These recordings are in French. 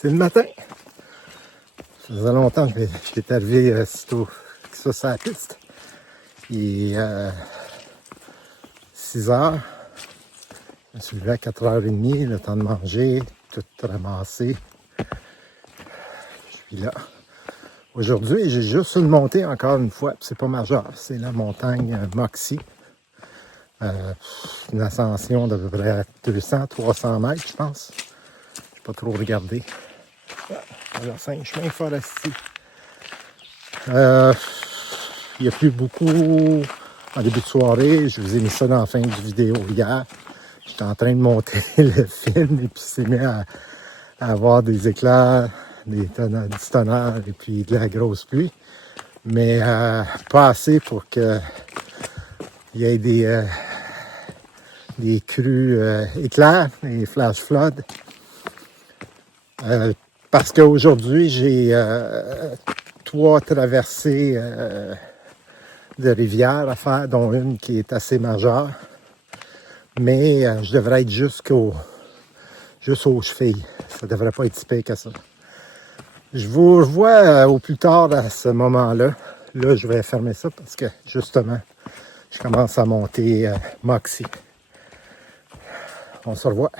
C'est le matin. Ça faisait longtemps que j'étais arrivé sitôt que ça sur la piste. Il est 6 heures. Je me suis levé à 4h30, le temps de manger, tout ramasser. Je suis là. Aujourd'hui, j'ai juste une montée encore une fois, puis c'est pas majeur. C'est la montagne Moxie. Une ascension d'à peu près 200-300 mètres, je pense. Je n'ai pas trop regardé. Alors, c'est un chemin forestier. Il n'y a plus beaucoup en début de soirée. Je vous ai mis ça dans la fin du vidéo hier. J'étais en train de monter le film et puis c'est mis à avoir des éclairs, du tonnerre et puis de la grosse pluie. Mais pas assez pour qu'il y ait des crues éclairs, des flash floods. Parce qu'aujourd'hui, j'ai 3 traversées de rivières à faire, dont une qui est assez majeure. Mais je devrais être juste aux chevilles. Ça ne devrait pas être si pire que ça. Je vous revois au plus tard à ce moment-là. Là, je vais fermer ça parce que, justement, je commence à monter Moxie. On se revoit.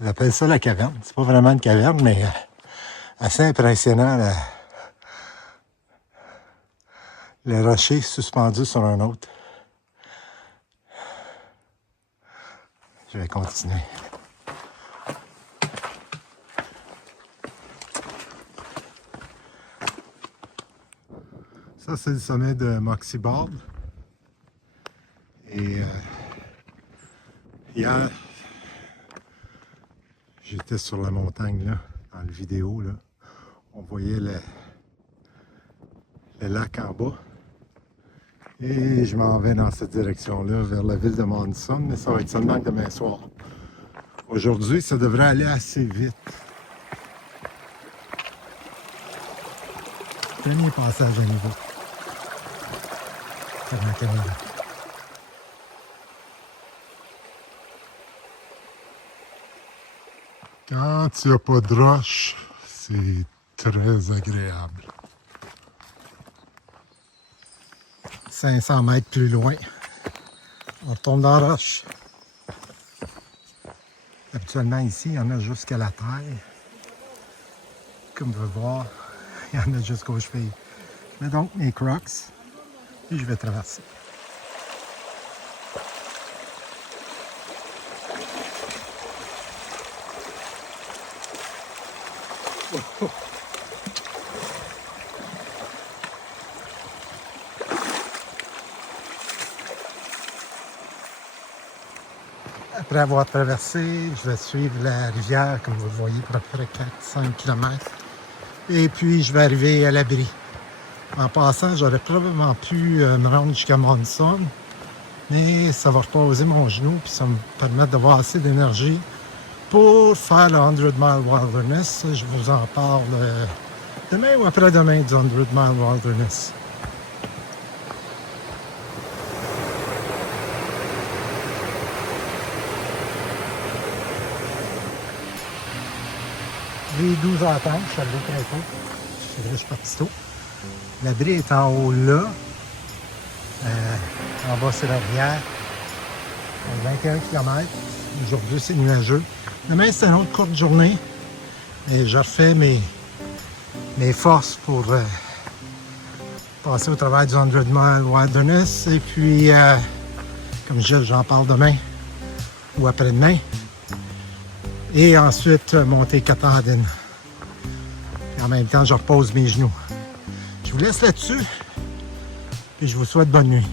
J'appelle ça la caverne. C'est pas vraiment une caverne, mais assez impressionnant. Le rocher suspendu sur un autre. Je vais continuer. Ça, c'est le sommet de Moxie Bald. Et hier, j'étais sur la montagne, là, dans la vidéo. Là. On voyait le lac en bas. Et je m'en vais dans cette direction-là, vers la ville de Monson, mais ça va être seulement demain soir. Aujourd'hui, ça devrait aller assez vite. Dernier passage à niveau. C'est ma caméra. Quand il n'y a pas de roche, c'est très agréable. 500 mètres plus loin, on retourne dans la roche. Habituellement ici, il y en a jusqu'à la terre. Comme vous pouvez voir, il y en a jusqu'aux chevilles. Je mets donc mes Crocs et je vais traverser. Oh, oh. Après avoir traversé, je vais suivre la rivière, comme vous le voyez, pour à peu près 4-5 km. Et puis, je vais arriver à l'abri. En passant, j'aurais probablement pu me rendre jusqu'à Monson, mais ça va reposer mon genou, puis ça me permet d'avoir assez d'énergie pour faire le 100 Mile Wilderness. Je vous en parle demain ou après-demain du 100 Mile Wilderness. J'ai 12 heures à temps, je suis arrivé très tôt. Je suis parti tôt. L'abri est en haut là. En bas, c'est la rivière. 21 km. Aujourd'hui, c'est nuageux. Demain, c'est une autre courte journée. Et je refais mes forces pour passer au travers du 100 Mile Wilderness. Et puis, comme je dis, j'en parle demain ou après-demain. Et ensuite, monter Katahdin. Et en même temps, je repose mes genoux. Je vous laisse là-dessus. Et je vous souhaite bonne nuit.